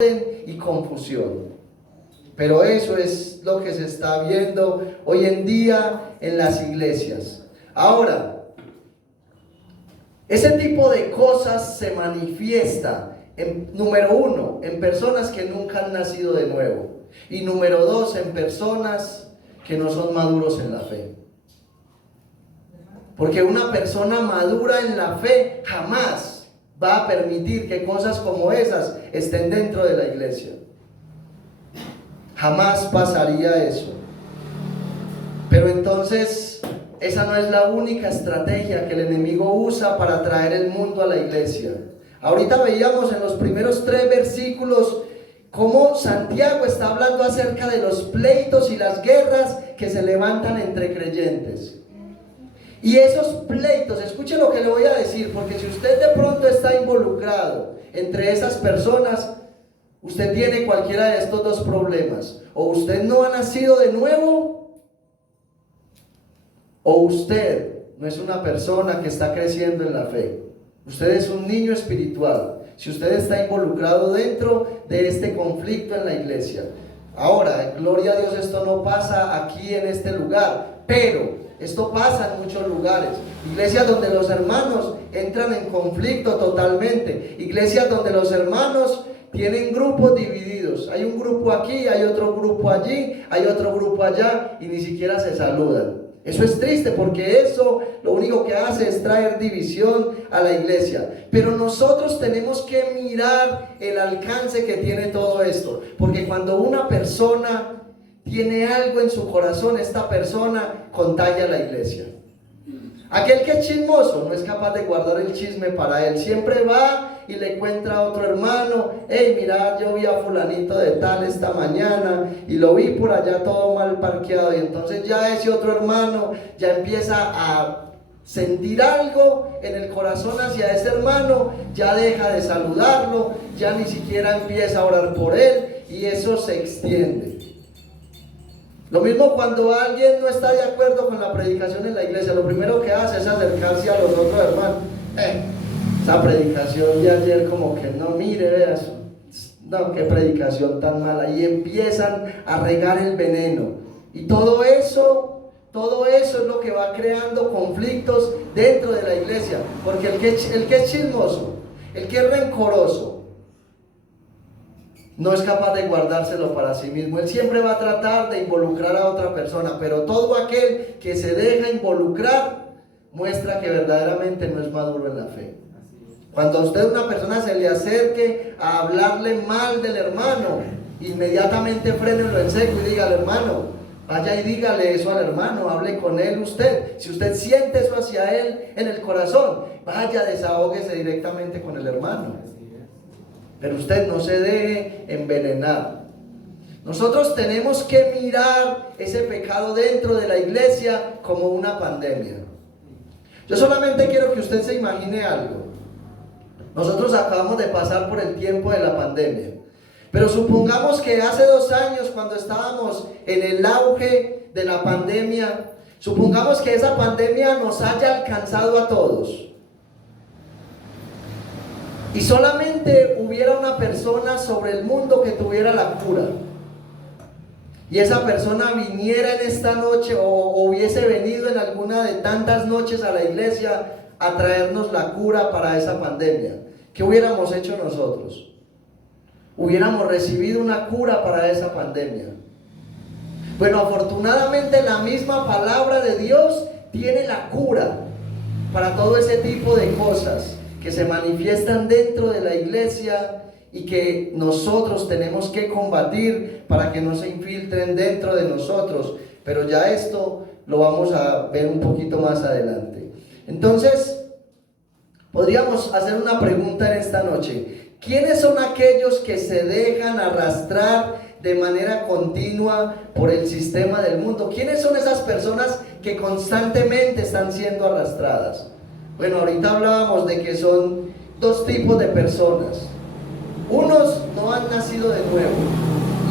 y confusión. Pero eso es lo que se está viendo hoy en día en las iglesias. Ahora, ese tipo de cosas se manifiesta, número uno, en personas que nunca han nacido de nuevo. Y número dos, en personas que no son maduros en la fe. Porque una persona madura en la fe jamás va a permitir que cosas como esas estén dentro de la iglesia. Jamás pasaría eso. Pero entonces, esa no es la única estrategia que el enemigo usa para traer el mundo a la iglesia. Ahorita veíamos en los primeros 3 versículos cómo Santiago está hablando acerca de los pleitos y las guerras que se levantan entre creyentes. Y esos pleitos, escuche lo que le voy a decir, porque si usted de pronto está involucrado entre esas personas, usted tiene cualquiera de estos dos problemas: o usted no ha nacido de nuevo, o usted no es una persona que está creciendo en la fe. Usted es un niño espiritual si usted está involucrado dentro de este conflicto en la iglesia. Ahora, gloria a Dios, esto no pasa aquí en este lugar, pero esto pasa en muchos lugares. Iglesias donde los hermanos entran en conflicto totalmente. Iglesias donde los hermanos tienen grupos divididos. Hay un grupo aquí, hay otro grupo allí, hay otro grupo allá, y ni siquiera se saludan. Eso es triste, porque eso lo único que hace es traer división a la iglesia. Pero nosotros tenemos que mirar el alcance que tiene todo esto. Porque cuando una persona tiene algo en su corazón, esta persona contagia a la iglesia. Aquel que es chismoso no es capaz de guardar el chisme para él. Siempre va y le cuenta a otro hermano: hey, mira, yo vi a fulanito de tal esta mañana y lo vi por allá todo mal parqueado. Y entonces ya ese otro hermano ya empieza a sentir algo en el corazón hacia ese hermano, ya deja de saludarlo, ya ni siquiera empieza a orar por él, y eso se extiende. Lo mismo cuando alguien no está de acuerdo con la predicación en la iglesia, lo primero que hace es acercarse a los otros hermanos. Esa predicación de ayer como que no, mire, vea eso. No, qué predicación tan mala. Y empiezan a regar el veneno. Y todo eso es lo que va creando conflictos dentro de la iglesia. Porque el que es chismoso, el que es rencoroso, no es capaz de guardárselo para sí mismo. Él siempre va a tratar de involucrar a otra persona, pero todo aquel que se deja involucrar muestra que verdaderamente no es maduro en la fe. Cuando a usted una persona se le acerque a hablarle mal del hermano, inmediatamente frénelo en seco y dígale: hermano, vaya y dígale eso al hermano, hable con él usted. Si usted siente eso hacia él en el corazón, vaya, desahóguese directamente con el hermano. Pero usted no se deje envenenar. Nosotros tenemos que mirar ese pecado dentro de la iglesia como una pandemia. Yo solamente quiero que usted se imagine algo. Nosotros acabamos de pasar por el tiempo de la pandemia. Pero supongamos que hace 2 años, cuando estábamos en el auge de la pandemia, supongamos que esa pandemia nos haya alcanzado a todos. Y solamente hubiera una persona sobre el mundo que tuviera la cura. Y esa persona viniera en esta noche, o hubiese venido en alguna de tantas noches a la iglesia a traernos la cura para esa pandemia. ¿Qué hubiéramos hecho nosotros? Hubiéramos recibido una cura para esa pandemia. Bueno, afortunadamente la misma palabra de Dios tiene la cura para todo ese tipo de cosas que se manifiestan dentro de la iglesia y que nosotros tenemos que combatir para que no se infiltren dentro de nosotros. Pero ya esto lo vamos a ver un poquito más adelante. Entonces, podríamos hacer una pregunta en esta noche: ¿quiénes son aquellos que se dejan arrastrar de manera continua por el sistema del mundo? ¿Quiénes son esas personas que constantemente están siendo arrastradas? Bueno, ahorita hablábamos de que son 2 tipos de personas. Unos no han nacido de nuevo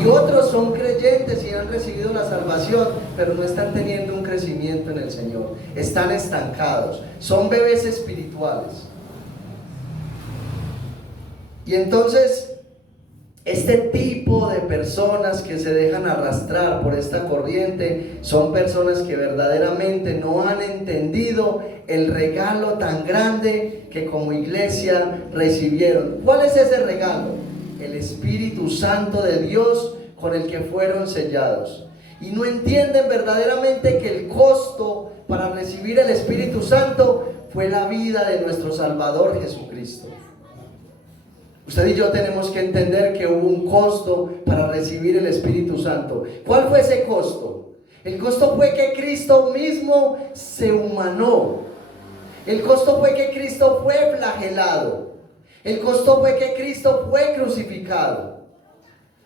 y otros son creyentes y han recibido la salvación, pero no están teniendo un crecimiento en el Señor. Están estancados, son bebés espirituales. Y entonces, Este tipo de personas que se dejan arrastrar por esta corriente son personas que verdaderamente no han entendido el regalo tan grande que como iglesia recibieron. ¿Cuál es ese regalo? El Espíritu Santo de Dios con el que fueron sellados. Y no entienden verdaderamente que el costo para recibir el Espíritu Santo fue la vida de nuestro Salvador Jesucristo. Usted y yo tenemos que entender que hubo un costo para recibir el Espíritu Santo. ¿Cuál fue ese costo? El costo fue que Cristo mismo se humanó. El costo fue que Cristo fue flagelado. El costo fue que Cristo fue crucificado.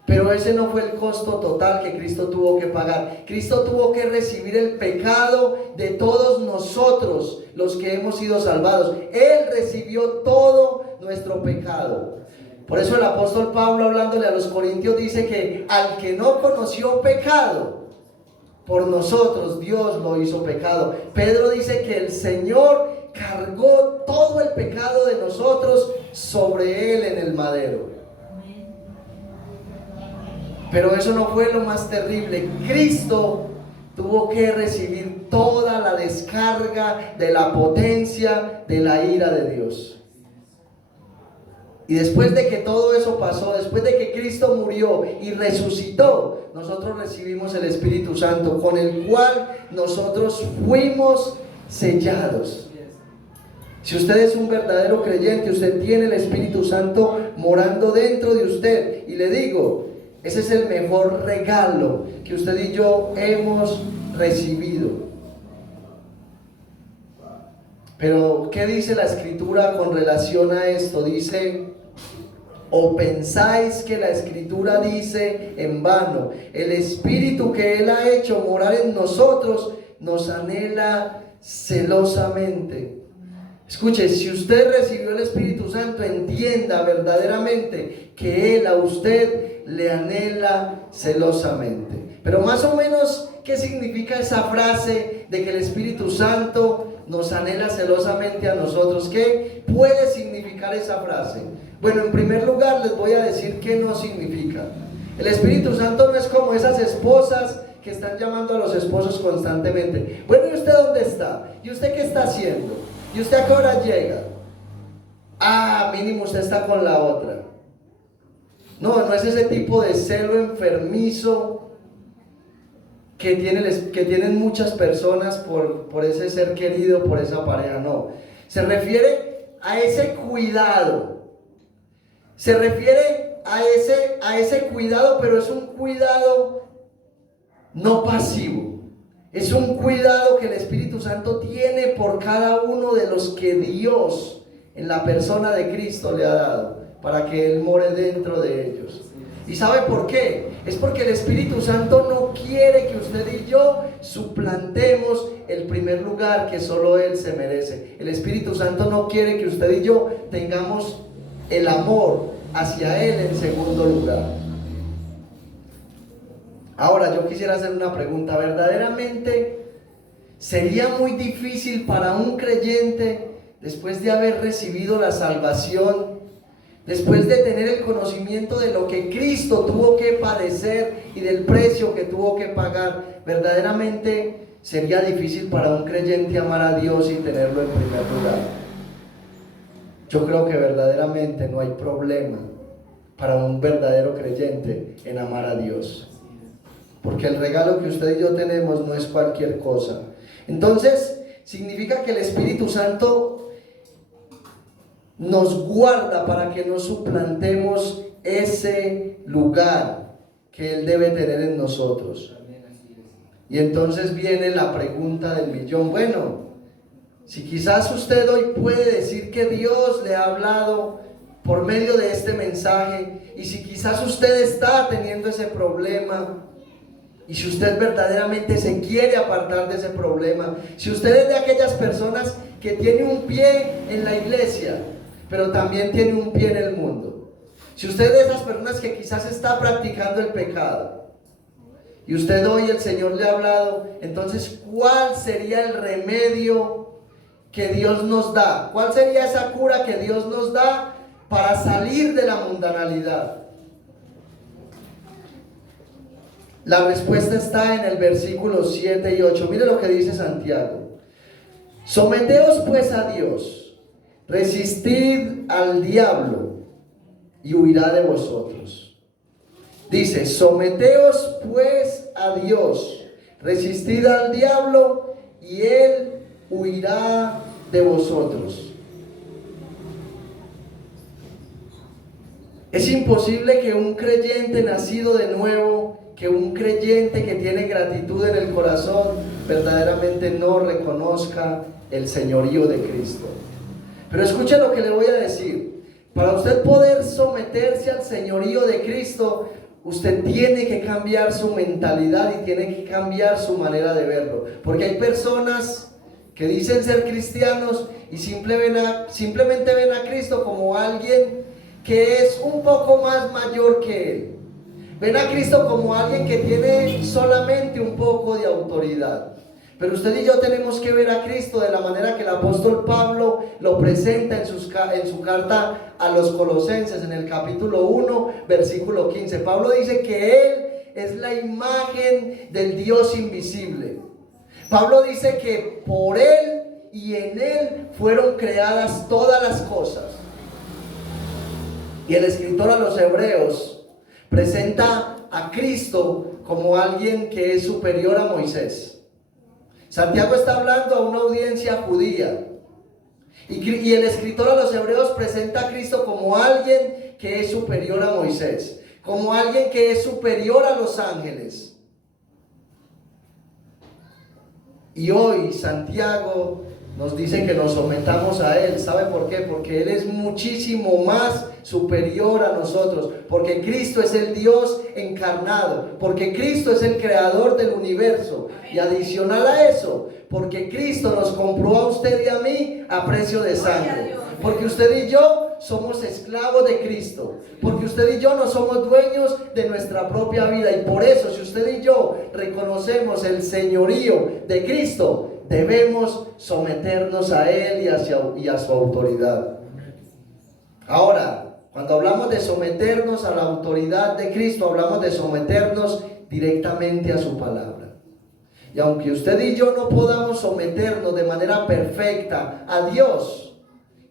Pero ese no fue el costo total que Cristo tuvo que pagar. Cristo tuvo que recibir el pecado de todos nosotros, los que hemos sido salvados. Él recibió todo nuestro pecado. Por eso el apóstol Pablo, hablándole a los corintios, dice que al que no conoció pecado, por nosotros Dios lo hizo pecado. Pedro dice que el Señor cargó todo el pecado de nosotros sobre Él en el madero. Pero eso no fue lo más terrible. Cristo tuvo que recibir toda la descarga de la potencia de la ira de Dios. Y después de que todo eso pasó, después de que Cristo murió y resucitó, nosotros recibimos el Espíritu Santo, con el cual nosotros fuimos sellados. Si usted es un verdadero creyente, usted tiene el Espíritu Santo morando dentro de usted. Y le digo, ese es el mejor regalo que usted y yo hemos recibido. Pero, ¿qué dice la Escritura con relación a esto? Dice: ¿o pensáis que la Escritura dice en vano? El Espíritu que Él ha hecho morar en nosotros nos anhela celosamente. Escuche, si usted recibió el Espíritu Santo, entienda verdaderamente que Él a usted le anhela celosamente. Pero más o menos, ¿qué significa esa frase de que el Espíritu Santo nos anhela celosamente a nosotros? ¿Qué puede significar esa frase? Bueno, en primer lugar les voy a decir qué no significa. El Espíritu Santo no es como esas esposas que están llamando a los esposos constantemente. Bueno, ¿y usted dónde está? ¿Y usted qué está haciendo? ¿Y usted a qué hora llega? Ah, mínimo usted está con la otra. No, no es ese tipo de celo enfermizo que tienen muchas personas por ese ser querido, por esa pareja. No, se refiere a ese cuidado. Se refiere a ese cuidado, pero es un cuidado no pasivo. Es un cuidado que el Espíritu Santo tiene por cada uno de los que Dios en la persona de Cristo le ha dado, para que Él more dentro de ellos. ¿Y sabe por qué? Es porque el Espíritu Santo no quiere que usted y yo suplantemos el primer lugar que solo Él se merece. El Espíritu Santo no quiere que usted y yo tengamos el amor hacia Él en segundo lugar. Ahora yo quisiera hacer una pregunta. ¿Verdaderamente sería muy difícil para un creyente, después de haber recibido la salvación, después de tener el conocimiento de lo que Cristo tuvo que padecer y del precio que tuvo que pagar, verdaderamente sería difícil para un creyente amar a Dios y tenerlo en primer lugar? Yo creo que verdaderamente no hay problema para un verdadero creyente en amar a Dios, porque el regalo que usted y yo tenemos no es cualquier cosa. Entonces, significa que el Espíritu Santo nos guarda para que no suplantemos ese lugar que Él debe tener en nosotros. Y entonces viene la pregunta del millón. Bueno, si quizás usted hoy puede decir que Dios le ha hablado por medio de este mensaje, y si quizás usted está teniendo ese problema, y si usted verdaderamente se quiere apartar de ese problema, si usted es de aquellas personas que tiene un pie en la iglesia, pero también tiene un pie en el mundo, si usted es de esas personas que quizás está practicando el pecado, y usted hoy el Señor le ha hablado, entonces ¿cuál sería el remedio que Dios nos da? ¿Cuál sería esa cura que Dios nos da para salir de la mundanalidad? La respuesta está en el versículo 7 y 8. Mire lo que dice Santiago. Someteos pues a Dios, resistid al diablo y huirá de vosotros. Dice, someteos pues a Dios, resistid al diablo y él huirá de vosotros. Es imposible que un creyente nacido de nuevo, que un creyente que tiene gratitud en el corazón, verdaderamente no reconozca el señorío de Cristo. Pero escuche lo que le voy a decir. Para usted poder someterse al señorío de Cristo, usted tiene que cambiar su mentalidad y tiene que cambiar su manera de verlo. Porque hay personas que dicen ser cristianos y simplemente ven a Cristo como alguien que es un poco más mayor que él. Ven a Cristo como alguien que tiene solamente un poco de autoridad. Pero usted y yo tenemos que ver a Cristo de la manera que el apóstol Pablo lo presenta en su carta a los Colosenses, en el capítulo 1, versículo 15. Pablo dice que Él es la imagen del Dios invisible. Pablo dice que por Él y en Él fueron creadas todas las cosas. Y el escritor a los Hebreos presenta a Cristo como alguien que es superior a Moisés. Santiago está hablando a una audiencia judía. Y el escritor a los Hebreos presenta a Cristo como alguien que es superior a Moisés, como alguien que es superior a los ángeles. Y hoy Santiago nos dice que nos sometamos a Él. ¿Sabe por qué? Porque Él es muchísimo más superior a nosotros. Porque Cristo es el Dios encarnado. Porque Cristo es el creador del universo. Y adicional a eso, porque Cristo nos compró a usted y a mí a precio de sangre. Porque usted y yo somos esclavos de Cristo. Porque usted y yo no somos dueños de nuestra propia vida. Y por eso, si usted y yo reconocemos el señorío de Cristo, debemos someternos a Él y a su autoridad. Ahora, cuando hablamos de someternos a la autoridad de Cristo, hablamos de someternos directamente a su palabra. Y aunque usted y yo no podamos someternos de manera perfecta a Dios,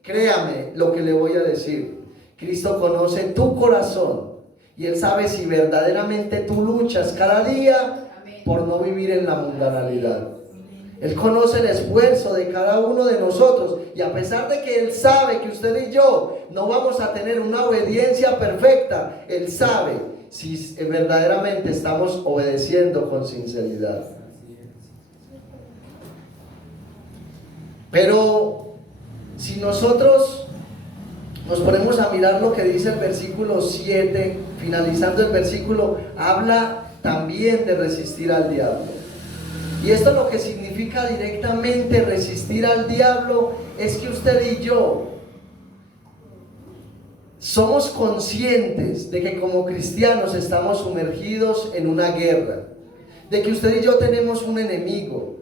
créame lo que le voy a decir. Cristo conoce tu corazón y Él sabe si verdaderamente tú luchas cada día por no vivir en la mundanalidad. Él conoce el esfuerzo de cada uno de nosotros y a pesar de que Él sabe que usted y yo no vamos a tener una obediencia perfecta, Él sabe si verdaderamente estamos obedeciendo con sinceridad. Pero si nosotros nos ponemos a mirar lo que dice el versículo 7, finalizando el versículo, habla también de resistir al diablo. Y esto lo que significa directamente resistir al diablo es que usted y yo somos conscientes de que como cristianos estamos sumergidos en una guerra, de que usted y yo tenemos un enemigo.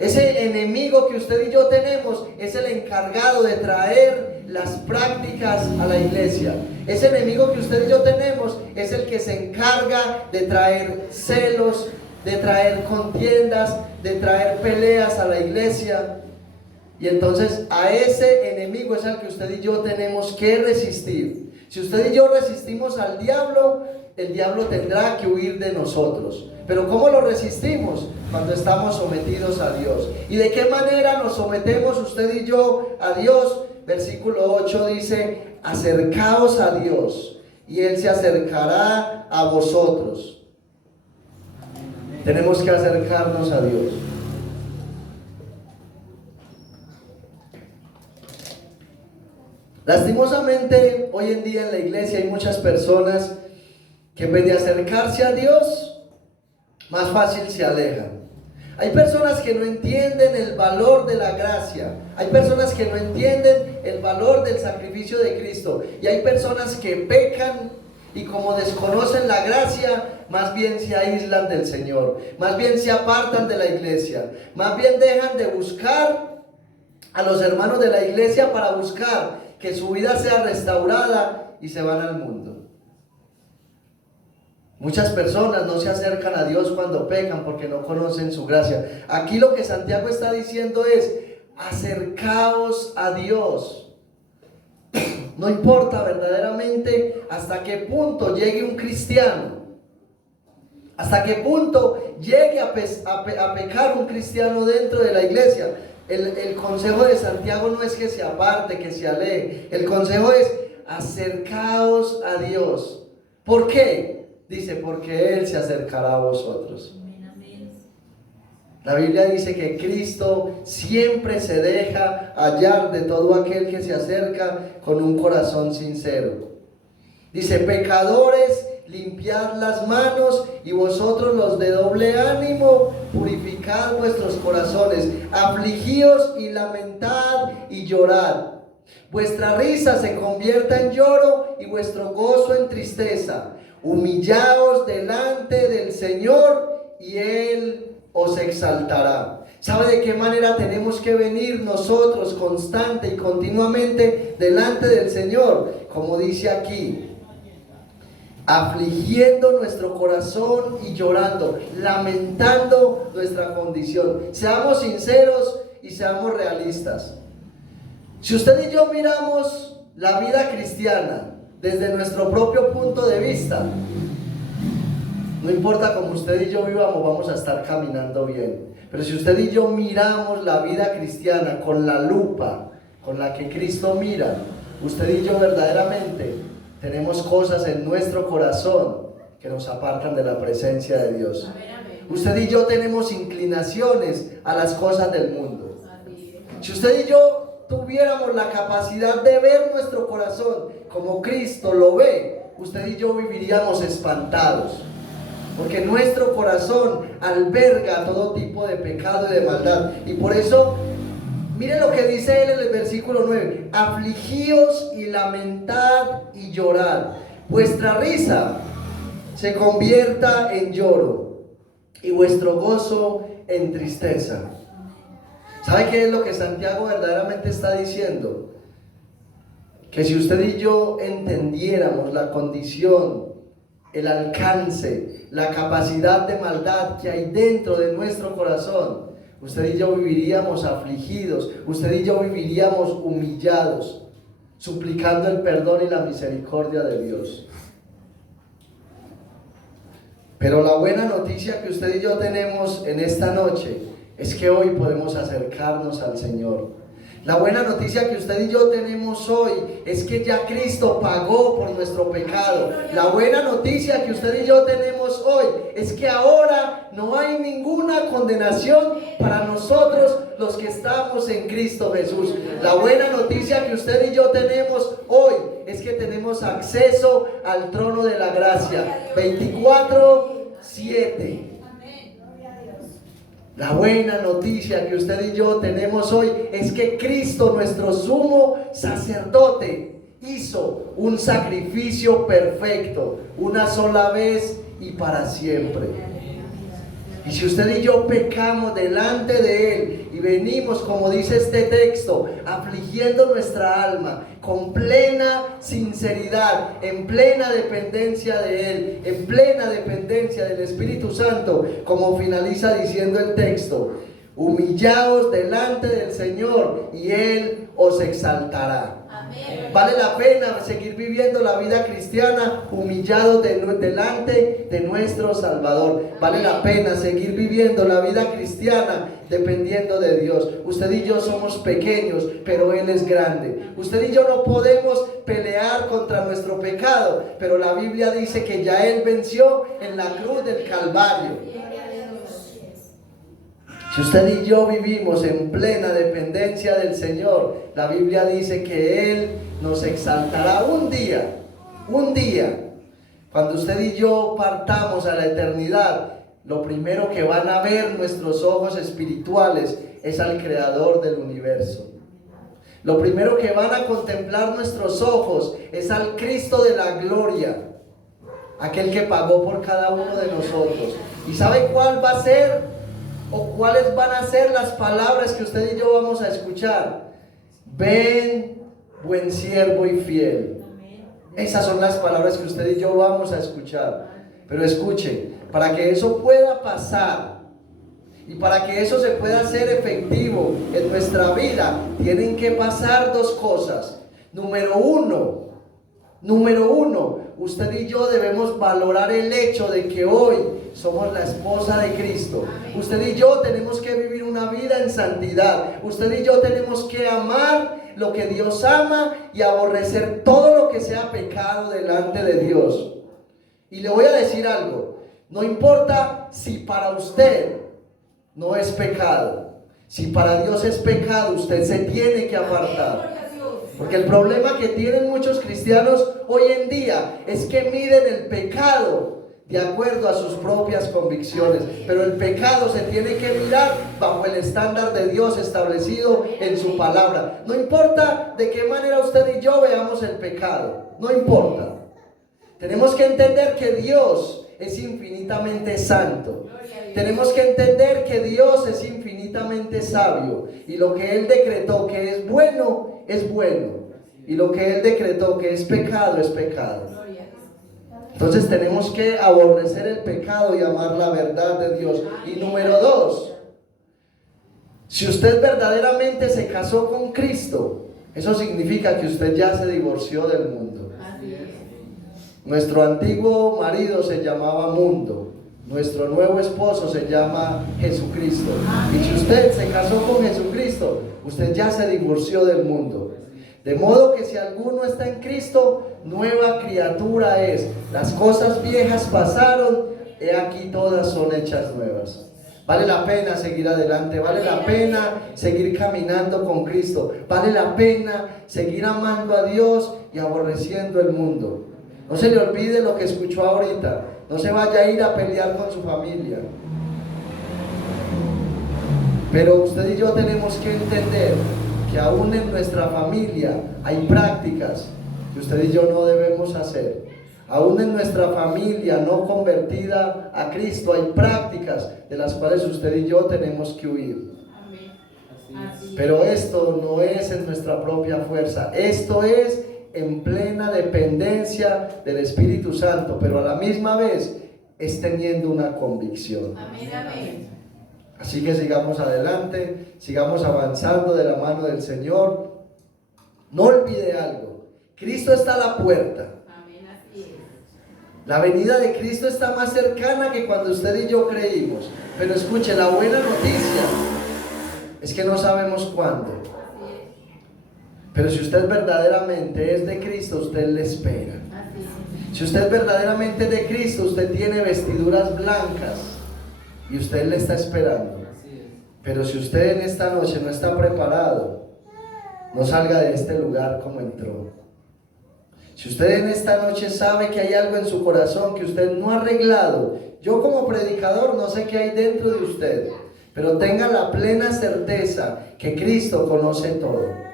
Ese enemigo que usted y yo tenemos es el encargado de traer las prácticas a la iglesia. Ese enemigo que usted y yo tenemos es el que se encarga de traer celos, de traer contiendas, de traer peleas a la iglesia. Y entonces a ese enemigo es al que usted y yo tenemos que resistir. Si usted y yo resistimos al diablo, el diablo tendrá que huir de nosotros. Pero ¿cómo lo resistimos? Cuando estamos sometidos a Dios. ¿Y de qué manera nos sometemos usted y yo a Dios? Versículo 8 dice: acercaos a Dios y Él se acercará a vosotros. Tenemos que acercarnos a Dios. Lastimosamente, hoy en día en la iglesia hay muchas personas que en vez de acercarse a Dios, más fácil se alejan. Hay personas que no entienden el valor de la gracia. Hay personas que no entienden el valor del sacrificio de Cristo. Y hay personas que pecan y como desconocen la gracia, más bien se aíslan del Señor. Más bien se apartan de la iglesia. Más bien dejan de buscar a los hermanos de la iglesia para buscar que su vida sea restaurada y se van al mundo. Muchas personas no se acercan a Dios cuando pecan porque no conocen su gracia. Aquí lo que Santiago está diciendo es: acercaos a Dios. No importa verdaderamente hasta qué punto llegue un cristiano, hasta qué punto llegue a pecar un cristiano dentro de la iglesia. El consejo de Santiago no es que se aparte, que se aleje. El consejo es: acercaos a Dios. ¿Por qué? Dice: porque Él se acercará a vosotros. La Biblia dice que Cristo siempre se deja hallar de todo aquel que se acerca con un corazón sincero. Dice: pecadores, limpiad las manos, y vosotros los de doble ánimo, purificad vuestros corazones. Afligíos y lamentad y llorad. Vuestra risa se convierta en lloro y vuestro gozo en tristeza. Humillaos delante del Señor y Él os exaltará. ¿Sabe de qué manera tenemos que venir nosotros constante y continuamente delante del Señor? Como dice aquí: afligiendo nuestro corazón y llorando, lamentando nuestra condición. Seamos sinceros y seamos realistas. Si usted y yo miramos la vida cristiana desde nuestro propio punto de vista, no importa cómo usted y yo vivamos, vamos a estar caminando bien. Pero si usted y yo miramos la vida cristiana con la lupa con la que Cristo mira, usted y yo verdaderamente tenemos cosas en nuestro corazón que nos apartan de la presencia de Dios. Usted y yo tenemos inclinaciones a las cosas del mundo. Si usted y yo tuviéramos la capacidad de ver nuestro corazón como Cristo lo ve, usted y yo viviríamos espantados. Porque nuestro corazón alberga todo tipo de pecado y de maldad. Y por eso, mire lo que dice él en el versículo 9: afligíos y lamentad y llorad. Vuestra risa se convierta en lloro y vuestro gozo en tristeza. ¿Sabe qué es lo que Santiago verdaderamente está diciendo? Que si usted y yo entendiéramos la condición, el alcance, la capacidad de maldad que hay dentro de nuestro corazón, usted y yo viviríamos afligidos, usted y yo viviríamos humillados, suplicando el perdón y la misericordia de Dios. Pero la buena noticia que usted y yo tenemos en esta noche es que hoy podemos acercarnos al Señor. La buena noticia que usted y yo tenemos hoy es que ya Cristo pagó por nuestro pecado. La buena noticia que usted y yo tenemos hoy es que ahora no hay ninguna condenación para nosotros los que estamos en Cristo Jesús. La buena noticia que usted y yo tenemos hoy es que tenemos acceso al trono de la gracia. 24/7. La buena noticia que usted y yo tenemos hoy es que Cristo, nuestro sumo sacerdote, hizo un sacrificio perfecto, una sola vez y para siempre. Y si usted y yo pecamos delante de Él y venimos, como dice este texto, afligiendo nuestra alma con plena sinceridad, en plena dependencia de Él, en plena dependencia del Espíritu Santo, como finaliza diciendo el texto: humillaos delante del Señor y Él os exaltará. Amén. Vale la pena seguir viviendo la vida cristiana humillados delante de nuestro Salvador. Vale la pena seguir viviendo la vida cristiana dependiendo de Dios. Usted y yo somos pequeños, pero Él es grande. Usted y yo no podemos pelear contra nuestro pecado, pero la Biblia dice que ya Él venció en la cruz del Calvario. Si usted y yo vivimos en plena dependencia del Señor, la Biblia dice que Él nos exaltará un día. Cuando usted y yo partamos a la eternidad, lo primero que van a ver nuestros ojos espirituales es al Creador del universo. Lo primero que van a contemplar nuestros ojos es al Cristo de la gloria, aquel que pagó por cada uno de nosotros. ¿Y sabe cuál va a ser? ¿O cuáles van a ser las palabras que usted y yo vamos a escuchar? Ven, buen siervo y fiel. Esas son las palabras que usted y yo vamos a escuchar. Pero escuche, para que eso pueda pasar y para que eso se pueda hacer efectivo en nuestra vida, tienen que pasar dos cosas. Número uno, usted y yo debemos valorar el hecho de que hoy somos la esposa de Cristo. Usted y yo tenemos que vivir una vida en santidad. Usted y yo tenemos que amar lo que Dios ama y aborrecer todo lo que sea pecado delante de Dios. Y le voy a decir algo, no importa si para usted no es pecado, si para Dios es pecado, usted se tiene que apartar. Porque el problema que tienen muchos cristianos hoy en día es que miden el pecado de acuerdo a sus propias convicciones, pero el pecado se tiene que mirar bajo el estándar de Dios establecido en su palabra. No importa de qué manera usted y yo veamos el pecado, no importa. Tenemos que entender que Dios es infinitamente santo. Tenemos que entender que Dios es infinitamente sabio, y lo que Él decretó que es bueno, y lo que Él decretó que es pecado, es pecado. Entonces tenemos que aborrecer el pecado y amar la verdad de Dios. Y número dos, si usted verdaderamente se casó con Cristo, eso significa que usted ya se divorció del mundo. Nuestro antiguo marido se llamaba mundo, nuestro nuevo esposo se llama Jesucristo. Y si usted se casó con Jesucristo, usted ya se divorció del mundo. De modo que si alguno está en Cristo, nueva criatura es. Las cosas viejas pasaron, he aquí todas son hechas nuevas. Vale la pena seguir adelante, vale la pena seguir caminando con Cristo, vale la pena seguir amando a Dios y aborreciendo el mundo. No se le olvide lo que escuchó ahorita, no se vaya a ir a pelear con su familia. Pero usted y yo tenemos que entender que aún en nuestra familia hay prácticas que usted y yo no debemos hacer. Aún en nuestra familia no convertida a Cristo hay prácticas de las cuales usted y yo tenemos que huir. Pero esto no es en nuestra propia fuerza, esto es en plena dependencia del Espíritu Santo, pero a la misma vez es teniendo una convicción. Así que sigamos adelante, sigamos avanzando de la mano del Señor. No olvide algo, Cristo está a la puerta. La venida de Cristo está más cercana que cuando usted y yo creímos. Pero escuche, la buena noticia es que no sabemos cuándo. Pero si usted verdaderamente es de Cristo, usted le espera. Si usted verdaderamente es de Cristo, usted tiene vestiduras blancas y usted le está esperando. Pero si usted en esta noche no está preparado, no salga de este lugar como entró. Si usted en esta noche sabe que hay algo en su corazón que usted no ha arreglado, yo como predicador no sé qué hay dentro de usted, pero tenga la plena certeza que Cristo conoce todo.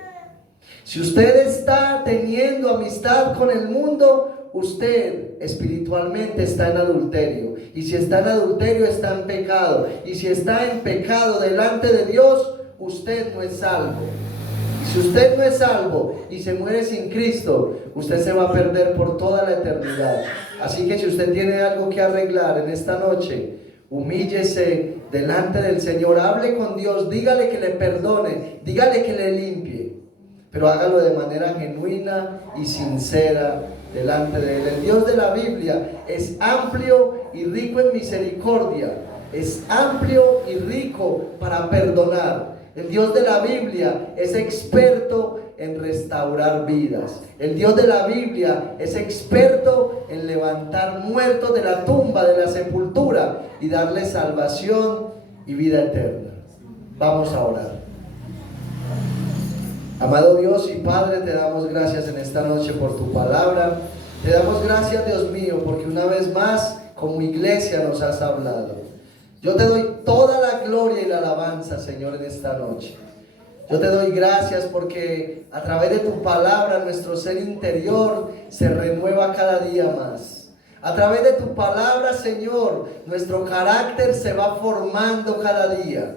Si usted está teniendo amistad con el mundo, usted espiritualmente está en adulterio. Y si está en adulterio, está en pecado. Y si está en pecado delante de Dios, usted no es salvo. Y si usted no es salvo y se muere sin Cristo, usted se va a perder por toda la eternidad. Así que si usted tiene algo que arreglar en esta noche, humíllese delante del Señor, hable con Dios, dígale que le perdone, dígale que le limpie, pero hágalo de manera genuina y sincera delante de Él. El Dios de la Biblia es amplio y rico en misericordia, es amplio y rico para perdonar. El Dios de la Biblia es experto en restaurar vidas. El Dios de la Biblia es experto en levantar muertos de la tumba, de la sepultura, y darles salvación y vida eterna. Vamos a orar. Amado Dios y Padre, te damos gracias en esta noche por tu palabra. Te damos gracias, Dios mío, porque una vez más como iglesia nos has hablado. Yo te doy toda la gloria y la alabanza, Señor, en esta noche. Yo te doy gracias porque a través de tu palabra nuestro ser interior se renueva cada día más. A través de tu palabra, Señor, nuestro carácter se va formando cada día.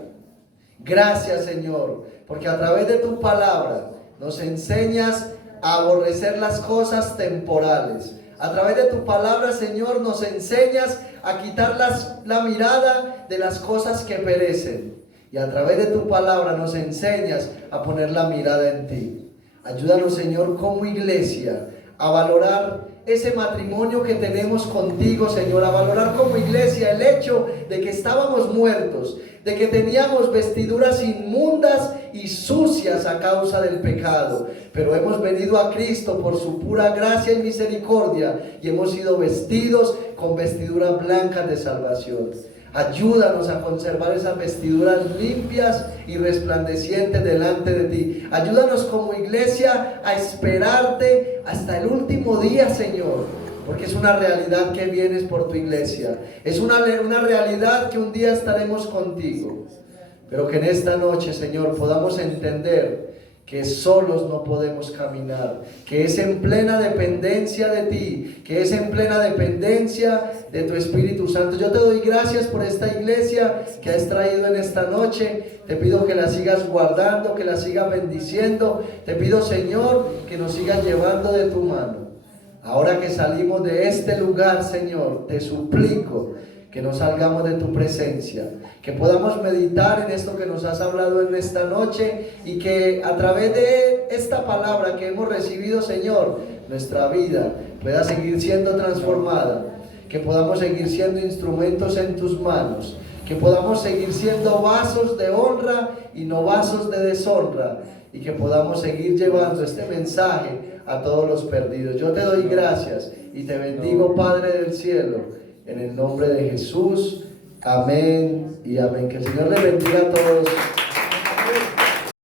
Gracias, Señor, porque a través de tu palabra nos enseñas a aborrecer las cosas temporales, A través de tu palabra, Señor, nos enseñas a quitar la mirada de las cosas que perecen. Y a través de tu palabra nos enseñas a poner la mirada en ti. Ayúdanos, Señor, como iglesia, a valorar ese matrimonio que tenemos contigo, Señor, a valorar como iglesia el hecho de que estábamos muertos, de que teníamos vestiduras inmundas y sucias a causa del pecado, pero hemos venido a Cristo por su pura gracia y misericordia y hemos sido vestidos con vestiduras blancas de salvación. Ayúdanos a conservar esas vestiduras limpias y resplandecientes delante de ti. Ayúdanos como iglesia a esperarte hasta el último día, Señor, porque es una realidad que vienes por tu iglesia. Es una realidad que un día estaremos contigo, pero que en esta noche, Señor, podamos entender que solos no podemos caminar, que es en plena dependencia de ti, que es en plena dependencia de tu Espíritu Santo. Yo te doy gracias por esta iglesia que has traído en esta noche. Te pido que la sigas guardando, que la sigas bendiciendo. Te pido, Señor, que nos sigas llevando de tu mano. Ahora que salimos de este lugar, Señor, te suplico que no salgamos de tu presencia, que podamos meditar en esto que nos has hablado en esta noche y que a través de esta palabra que hemos recibido, Señor, nuestra vida pueda seguir siendo transformada, que podamos seguir siendo instrumentos en tus manos, que podamos seguir siendo vasos de honra y no vasos de deshonra, y que podamos seguir llevando este mensaje a todos los perdidos. Yo te doy gracias y te bendigo, Padre del cielo, en el nombre de Jesús. Amén y amén. Que el Señor les bendiga a todos.